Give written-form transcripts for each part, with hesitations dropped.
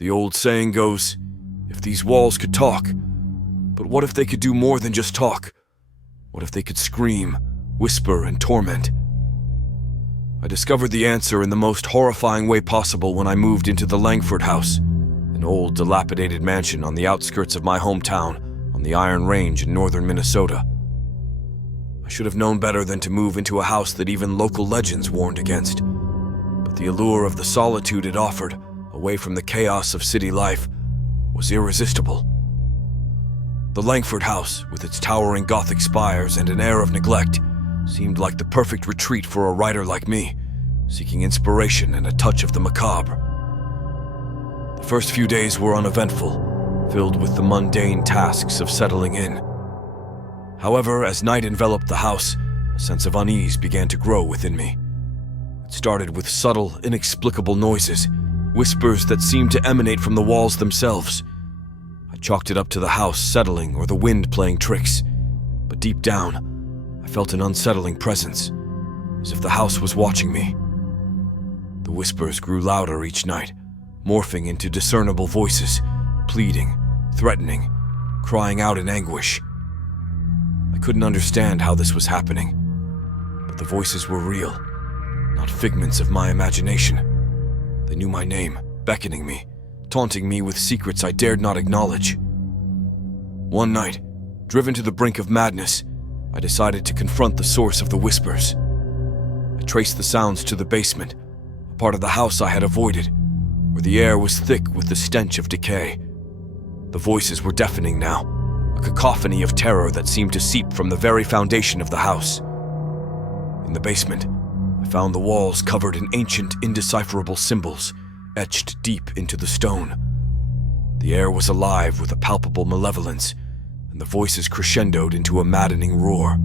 The old saying goes, if these walls could talk, but what if they could do more than just talk? What if they could scream, whisper, and torment? I discovered the answer in the most horrifying way possible when I moved into the Langford House, an old, dilapidated mansion on the outskirts of my hometown on the Iron Range in northern Minnesota. I should have known better than to move into a house that even local legends warned against, but the allure of the solitude it offered, away from the chaos of city life, was irresistible. The Langford House, with its towering Gothic spires and an air of neglect, seemed like the perfect retreat for a writer like me, seeking inspiration and a touch of the macabre. The first few days were uneventful, filled with the mundane tasks of settling in. However, as night enveloped the house, a sense of unease began to grow within me. It started with subtle, inexplicable noises, whispers that seemed to emanate from the walls themselves. I chalked it up to the house settling or the wind playing tricks, but deep down, I felt an unsettling presence, as if the house was watching me. The whispers grew louder each night, morphing into discernible voices, pleading, threatening, crying out in anguish. I couldn't understand how this was happening, but the voices were real, not figments of my imagination. They knew my name, beckoning me, taunting me with secrets I dared not acknowledge. One night, driven to the brink of madness, I decided to confront the source of the whispers. I traced the sounds to the basement, a part of the house I had avoided, where the air was thick with the stench of decay. The voices were deafening now, a cacophony of terror that seemed to seep from the very foundation of the house. In the basement, I found the walls covered in ancient, indecipherable symbols, etched deep into the stone. The air was alive with a palpable malevolence, and the voices crescendoed into a maddening roar.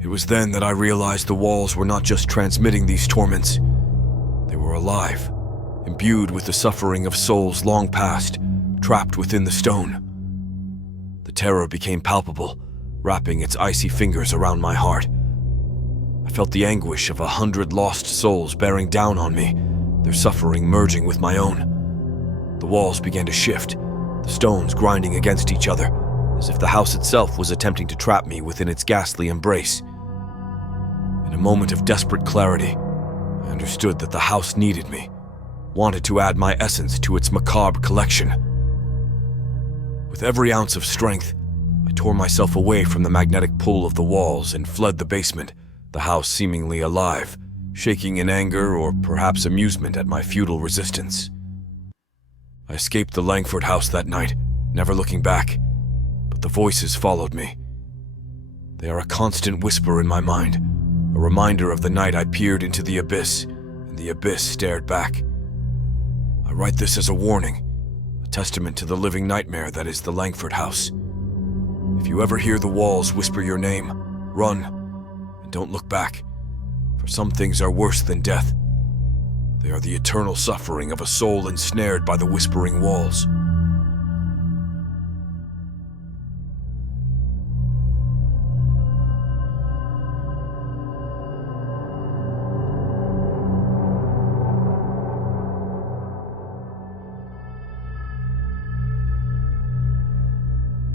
It was then that I realized the walls were not just transmitting these torments. They were alive, imbued with the suffering of souls long past, trapped within the stone. The terror became palpable, wrapping its icy fingers around my heart. I felt the anguish of 100 lost souls bearing down on me, their suffering merging with my own. The walls began to shift, the stones grinding against each other, as if the house itself was attempting to trap me within its ghastly embrace. In a moment of desperate clarity, I understood that the house needed me, wanted to add my essence to its macabre collection. With every ounce of strength, I tore myself away from the magnetic pull of the walls and fled the basement, the house seemingly alive, shaking in anger or perhaps amusement at my futile resistance. I escaped the Langford House that night, never looking back, but the voices followed me. They are a constant whisper in my mind, a reminder of the night I peered into the abyss, and the abyss stared back. I write this as a warning, a testament to the living nightmare that is the Langford House. If you ever hear the walls whisper your name, run, and don't look back, for some things are worse than death. They are the eternal suffering of a soul ensnared by the whispering walls.